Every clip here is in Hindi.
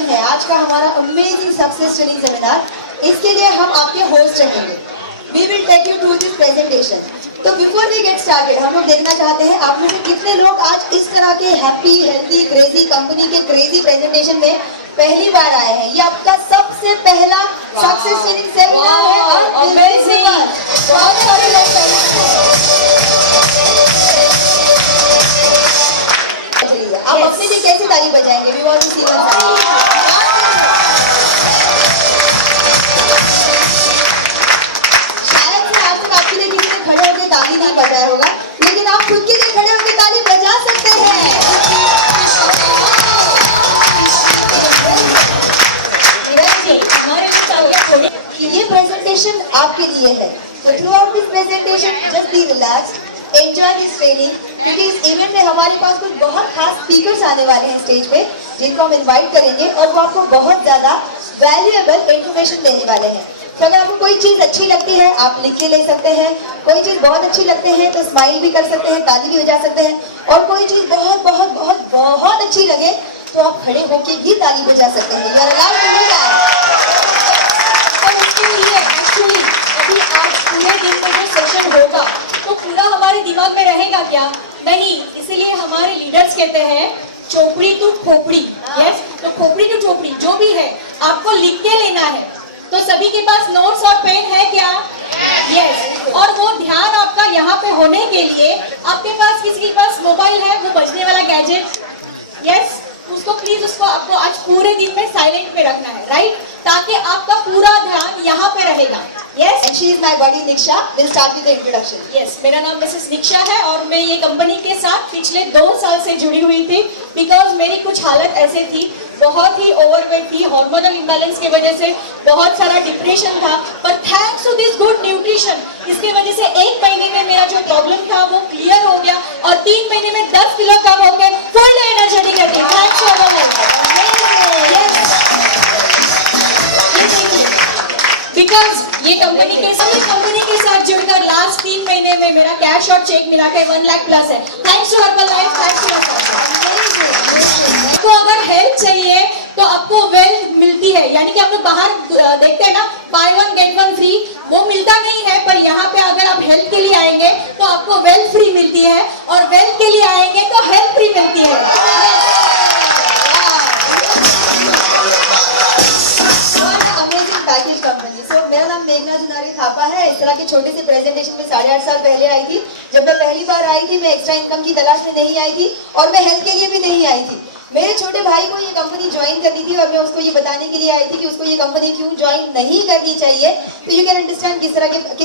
प्रेजेंटेशन है आज का हमारा अमेजिंग सक्सेस स्टोरी सेमिनार, इसके लिए हम आपके होस्ट रहेंगे। We will take you to this presentation. तो बिफोर वी गेट स्टार्टेड हम लोग देखना चाहते हैं आप में से कितने लोग आज इस तरह के हैप्पी हेल्दी क्रेजी कंपनी के क्रेजी प्रेजेंटेशन में पहली बार आए हैं। ये आपका सबसे पहला सक्सेस स्टोरी सेमिनार है। अमेजिंग, बहुत सारे लोग आप अपने लिए कैसे ताली बजाएंगे? We want to see one शायद से आज तक आपके लिए किसी ने खड़े होकर ताली नहीं बजाया होगा, लेकिन आप खुद के लिए खड़े होकर ताली बजा सकते हैं। ये प्रेजेंटेशन आपके लिए है। तो through out this presentation just be relaxed, enjoy this training, क्योंकि इस इवेंट में हमारे पास कुछ बहुत खास स्पीकर्स आने वाले हैं स्टेज पे, जिनको हम इनवाइट करेंगे और वो आपको बहुत ज्यादा वैल्यूएबल इंफॉर्मेशन देने वाले हैं। तो अगर आपको कोई चीज अच्छी लगती है आप लिख के ले सकते हैं, कोई चीज बहुत अच्छी लगती है तो स्माइल भी कर सकते हैं, ताली भी बजा सकते हैं, और कोई चीज बहुत बहुत बहुत बहुत अच्छी लगे तो आप खड़े होके भी ताली बजा सकते हैं। You are allowed to do that. और इसके लिए एक्चुअली अभी आज पूरे दिन में जो सेशन होगा तो पूरा हमारे दिमाग में रहेगा क्या? नहीं, इसलिए हमारे लीडर्स कहते हैं चोपड़ी टू खोपड़ी। यस, तो खोपड़ी टू चोपड़ी जो भी है आपको लिख के लेना है। तो सभी के पास नोट्स और पेन है क्या? यस। और वो ध्यान आपका यहाँ पे होने के लिए आपके पास, किसी के पास मोबाइल है वो बजने वाला गैजेट, यस, उसको प्लीज उसको आपको आज पूरे दिन में साइलेंट पे रखना है, राइट? ताकि आपका पूरा ध्यान यहाँ पे रहेगा। Yes, and she is my buddy Niksha. We'll start with the introduction. Yes, मेरा नाम मिसेस निक्षा है और मैं ये कंपनी के साथ पिछले 2 साल से जुड़ी हुई थी, बिकॉज मेरी कुछ हालत ऐसे थी, बहुत ही ओवरवेट थी, हार्मोनल इम्बैलेंस की वजह से बहुत सारा डिप्रेशन था, पर thanks to this good nutrition इसकी वजह से 1 महीने में मेरा जो प्रॉब्लम था वो क्लियर हो गया और 3 महीने में 10 किलो कम हो गए, फुल एनर्जेटिक रहती। थैंक्स फॉर बिकॉज ये कंपनी के साथ जुड़कर लास्ट 3 महीने में मेरा कैश और चेक मिला के 1 लाख प्लस है। Thanks to Herbalife, thanks to आपको। अगर हेल्प चाहिए तो आपको वेल्थ मिलती है, यानी कि आप लोग बाहर देखते हैं ना बाय 1 गेट 1 फ्री, वो मिलता नहीं है, पर यहाँ पे अगर आप हेल्थ के लिए आएंगे तो आपको वेल्थ फ्री मिलती है, और वेल्थ के लिए आएंगे तो हेल्थ फ्री मिलती है। Package company. सो मेरा नाम मेघना जुनारी थापा है। इस तरह के छोटे से प्रेजेंटेशन में 8.5 साल पहले आई थी। जब मैं पहली बार आई थी मैं एक्स्ट्रा इनकम की तलाश में नहीं आई थी और मैं हेल्थ के लिए भी नहीं आई थी। मेरे छोटे भाई को ये कंपनी ज्वाइन करनी थी और मैं उसको ये बताने के लिए आई थी कि उसको ये कंपनी क्यों ज्वाइन नहीं करनी चाहिए। तो यू कैन अंडरस्टैंड किस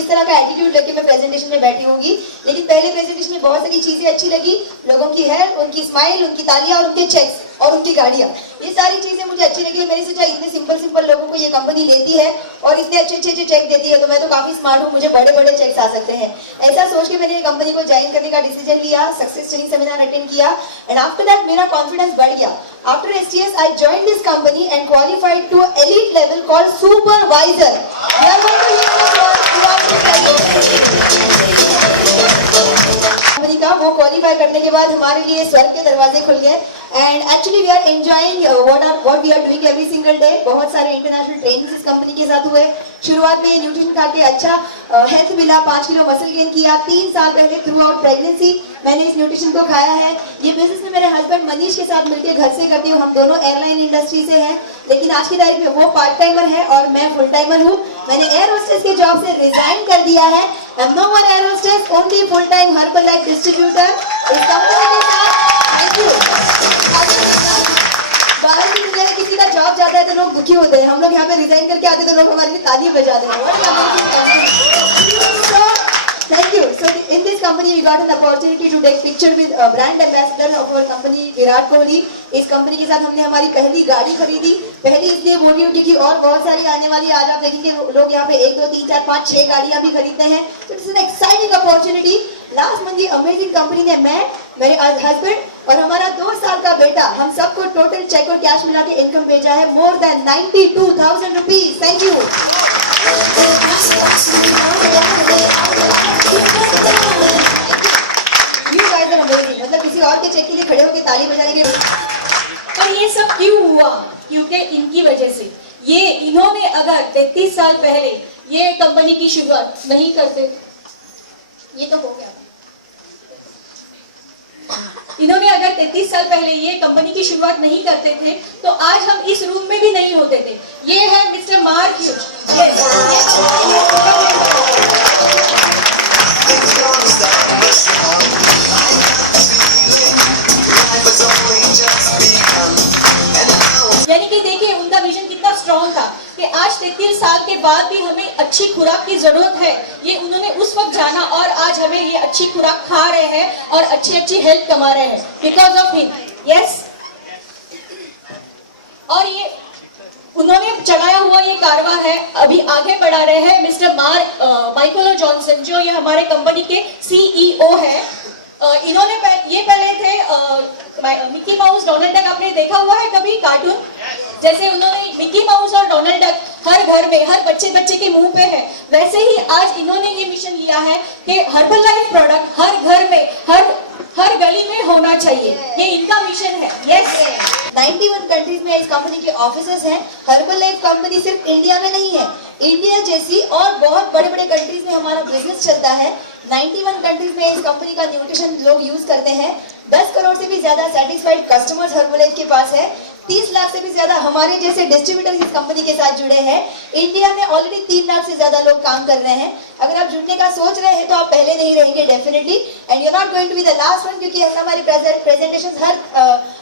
तरह का एटीट्यूड लेके मैं प्रेजेंटेशन में बैठी होगी। लेकिन पहले प्रेजेंटेशन में बहुत सारी चीजें अच्छी लगी, लोगों की हेल्थ, उनकी स्माइल, उनकी तालियां और उनके चेक्स और उनकी गाड़ियां, ये सारी चीजें मुझे अच्छी लगी और मैंने सोचा इतने सिंपल लोगों को ये कंपनी लेती है और इतने अच्छे चेक देती है तो मैं तो काफी स्मार्ट हूँ, मुझे बड़े चेक्स आ सकते हैं। ऐसा सोच के मैंने ये कंपनी को ज्वाइन करने का डिसीजन लिया, सक्सेस ट्रेनिंग सेमिनार अटेंड किया, एंड आफ्टर दैट मेरा कॉन्फिडेंस बढ़ गया। After STS, I joined this company and qualified to elite level called supervisor. We are going to hear this word throughout the company का वो क्वालिफाई करने के बाद हमारे लिए स्वर्ग के दरवाजे खुल गए and actually we are enjoying what we are doing every single day. बहुत सारे इंटरनेशनल ट्रेनिंग्स इस कंपनी के साथ हुए। शुरुआत में न्यूट्रिशन खा के अच्छा हेल्थ मिला, 5 किलो मसल गेन किया। 3 साल पहले थ्रू आउट प्रेगनेंसी मैंने इस न्यूट्रिशन को खाया है। ये बिजनेस में मेरे हस्बैंड मनीष के साथ मिलकर घर से करती हूँ। हम दोनों एयरलाइन इंडस्ट्री से हैं, लेकिन आज की तारीख में वो पार्ट टाइमर है और मैं फुल टाइमर हूँ। मैंने एयर होस्टेस के जॉब से रिजाइन कर दिया है। I am no one air hostess, only full time Herbalife distributor इस कंपनी के साथ। Thank you. बाहर की दुनिया में किसी का जॉब जाता है तो लोग दुखी होते हैं, हम लोग यहाँ पे रिजाइन करके आते तो लोग हमारे लिए ताली बजाते हैं। Thank you. So in this company we got an opportunity to take picture with brand ambassador of our company Virat Kohli. इस कंपनी के साथ हमने हमारी पहली गाड़ी खरीदी। पहली इसलिए बोल रही हूँ क्योंकि और बहुत सारी आने वाली, आज आप देखेंगे लोग यहाँ पे 1 2 3 4 5 6 गाड़ियाँ भी खरीदते हैं। तो it's an exciting opportunity. Last month ये अमेजिंग कंपनी ने मैं, मेरे हस्बैंड और हमारा 2 साल का बेटा, हम सबको टोटल चेक और कैश मिला के इनकम भेजा है more than 92,000 rupees. Thank you. मतलब किसी और के चेक के लिए खड़े होकर ताली बजाने के। पर ये सब क्यों हुआ? क्योंकि 33 साल पहले ये कंपनी की शुरुआत नहीं करते, ये तो हो गया, इन्होंने अगर 33 साल पहले ये कंपनी की शुरुआत नहीं करते थे तो आज हम इस रूम में भी नहीं होते थे। ये है मिस्टर मार्क ह्यूज। यानी कि देखिए उनका विजन कितना स्ट्रॉन्ग था कि आज 33 साल के बाद भी हमें अच्छी खुराक की जरूरत है, ये उन्होंने उस वक्त जाना और आज हमें ये अच्छी खुराक खा रहे हैं और अच्छी हेल्थ कमा रहे हैं बिकॉज ऑफ हिम। यस, और ये उन्होंने चलाया हुआ ये कारवा है, अभी आगे बढ़ा रहे हैं मिस्टर माइकल जॉनसन, जो ये हमारे कंपनी के सीईओ है। इन्होंने ये पहले थे मिकी माउस, डोनाल्ड डक, आपने देखा हुआ है कभी कार्टून? जैसे उन्होंने मिकी माउस और डोनाल्ड डक हर घर में, हर बच्चे के मुंह पे है, वैसे ही आज इन्होंने ये मिशन लिया है कि हर्बल लाइफ प्रोडक्ट हर घर में, हर गली में होना चाहिए। ये इनका मिशन है। यस, 91 कंट्रीज में इस कंपनी के ऑफिसेस हैं। हर्बल लाइफ कंपनी सिर्फ इंडिया में नहीं है, इंडिया जैसी और बहुत बड़े कंट्रीज में हमारा बिजनेस चलता है। 91 कंट्रीज में इस कंपनी का न्यूट्रिशन लोग यूज करते हैं। 10 करोड़ से भी ज्यादा सेटिस्फाइड कस्टमर्स हर्बल लाइफ के पास है। 30 लाख से भी ज्यादा हमारे जैसे डिस्ट्रीब्यूटर इस कंपनी के साथ जुड़े हैं। इंडिया में ऑलरेडी 3 लाख से ज्यादा लोग काम कर रहे हैं। अगर आप जुड़ने का सोच रहे हैं तो आप पहले नहीं रहेंगे definitely, and you are not going to be the last one, क्योंकि हमारी प्रेजेंटेशन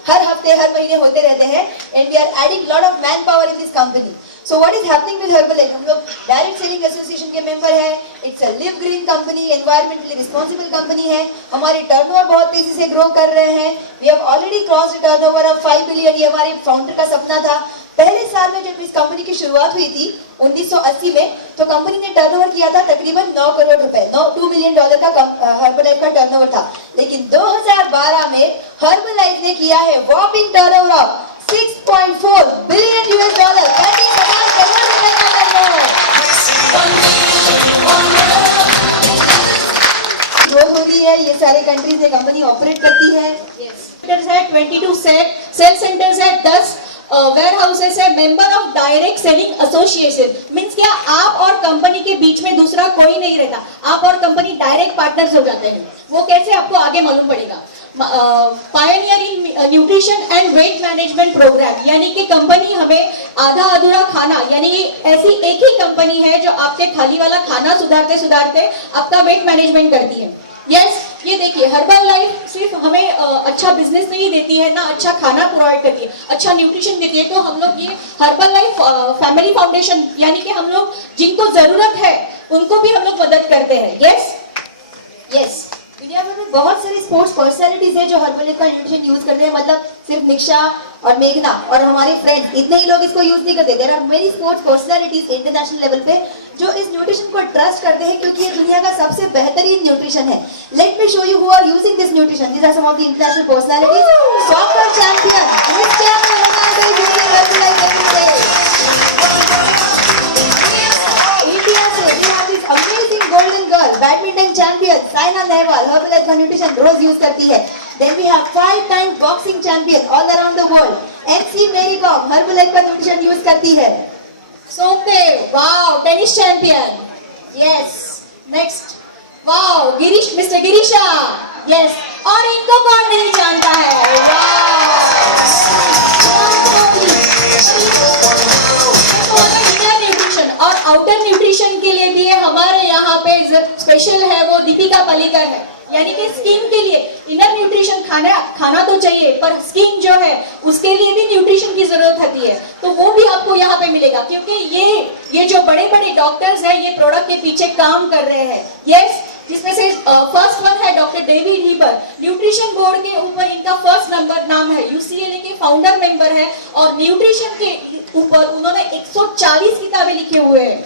हर हफ्ते, हर महीने होते रहते हैं, and we are adding lot of manpower in this company. So what is happening with Herbalife? हम लोग डायरेक्ट सेलिंग एसोसिएशन के मेंबर है। It's a live green company, environmentally responsible company है। हमारे टर्नओवर बहुत तेजी से ग्रो कर रहे हैं। We have already crossed turnover of 5 billion. ये हमारे फाउंडर का सपना था। पहले साल में जब इस कंपनी की शुरुआत हुई थी 1980 में, तो कंपनी ने टर्नओवर किया था तकरीबन 9 करोड़ रुपए, $2 मिलियन का हर्बलाइफ का टर्नओवर था। लेकिन 2012 में हर्बलाइफ ने किया है whopping turnover of $6.4 billion US। Growth हो रही है, ये सारे कंट्रीज में कंपनी ऑपरेट करती है। सेंटर्स है 22 सेल सेंटर्स है, 10 वेयर हाउसेस है, member of direct selling association. Means क्या, आप और कंपनी के बीच में दूसरा कोई नहीं रहता, आप और कंपनी डायरेक्ट पार्टनर्स हो जाते हैं। वो कैसे, आपको आगे मालूम पड़ेगा। Pioneer in nutrition and weight management program, यानी कि कंपनी हमें आधा अधूरा खाना, यानी कि ऐसी एक ही कंपनी है जो आपके थाली वाला खाना सुधारते आपका वेट मैनेजमेंट करती है। यस, ये देखिए, हर्बल लाइफ सिर्फ हमें अच्छा बिजनेस नहीं देती है ना, अच्छा खाना प्रोवाइड करती है, अच्छा न्यूट्रिशन देती है। तो हम लोग ये हर्बल लाइफ फैमिली फाउंडेशन, यानी कि हम लोग जिनको जरूरत है उनको भी हम लोग मदद करते हैं। यस, दुनिया भर में बहुत सारी स्पोर्ट्स पर्सनालिटीज है जो हर्बल लाइफ का न्यूट्रिशन यूज करते हैं। मतलब सिर्फ निक्षा और मेघना और हमारे फ्रेंड्स, इतने ही लोग इसको यूज नहीं करते। There are many sports personalities international level पे जो इस न्यूट्रिशन को ट्रस्ट करते हैं, क्योंकि ये दुनिया का सबसे बेहतरीन न्यूट्रिशन है। Let me show you who are using this nutrition. These are some of the international personalities. Soccer champion Cristiano Ronaldo is using Herbalife every day. India से we have this amazing golden girl, badminton champion Saina Nehwal Herbalife का न्यूट्रिशन रोज यूज करती है। Then we have 5-time boxing champion all around the world, MC Mary Kom herbal life का न्यूट्रिशन यूज करती है। Somdev, wow, tennis champion. Yes, next, wow, mister Girisha. Yes, और इनको कौन नहीं जानता है? इनर न्यूट्रिशन और आउटर न्यूट्रिशन के लिए भी हमारे यहाँ पे स्पेशल है, वो दीपिका पल्लिकर है। यानी कि स्किन के लिए इनर न्यूट्रिशन खाना तो चाहिए, पर स्किन जो है उसके लिए भी न्यूट्रिशन की जरूरत होती है, तो वो भी आपको यहाँ पे मिलेगा। क्योंकि ये जो बड़े डॉक्टर्स हैं ये प्रोडक्ट के पीछे काम कर रहे हैं। यस, जिसमें से फर्स्ट वन है डॉक्टर डेविड हीबर, न्यूट्रिशन बोर्ड के ऊपर इनका फर्स्ट नंबर नाम है, यूसीएलए के फाउंडर मेंबर है, और न्यूट्रिशन के ऊपर उन्होंने 140 किताबें लिखे हुए हैं।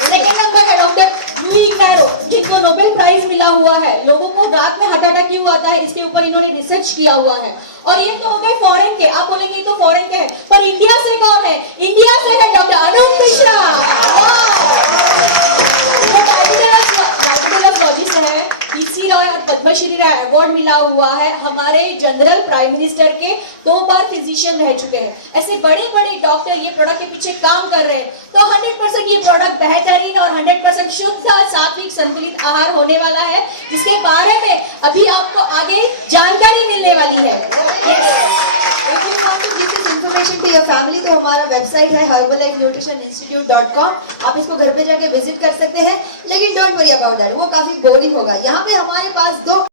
सेकंड नंबर है डॉक्टर लुई इग्नारो, जिनको नोबेल प्राइज मिला हुआ है। लोगों को रात में हार्ट अटैक क्यों आता है, इसके ऊपर इन्होंने रिसर्च किया हुआ है। और ये तो हो गए फॉरेन के, आप बोलेंगे तो फॉरेन के हैं, पर इंडिया से कौन है? इंडिया से है डॉक्टर अनूप मिश्रा। डायबिटोलॉजिस्ट है, पीसी रॉय और पद्मश्री अवार्ड मिला हुआ है, हमारे जनरल प्राइम मिनिस्टर के 2 बार फिजिशियन रह चुके हैं, ऐसे बड़े बड़े डॉक्टर ये प्रोडक्ट के पीछे काम कर रहे हैं। तो 100% ये प्रोडक्ट बेहतरीन और 100% शुद्ध सात्विक संतुलित आहार होने वाला है, जिसके बारे में अभी आपको आगे जानकारी मिलने वाली है। If you want to give this information to your family, तो हमारा वेबसाइट है herbalifenutritioninstitute.com। आप इसको घर पे जाके विजिट कर सकते हैं, लेकिन डोंट वरी अबाउट दैट, वो काफी बोरिंग होगा। यहाँ पे हमारे पास 2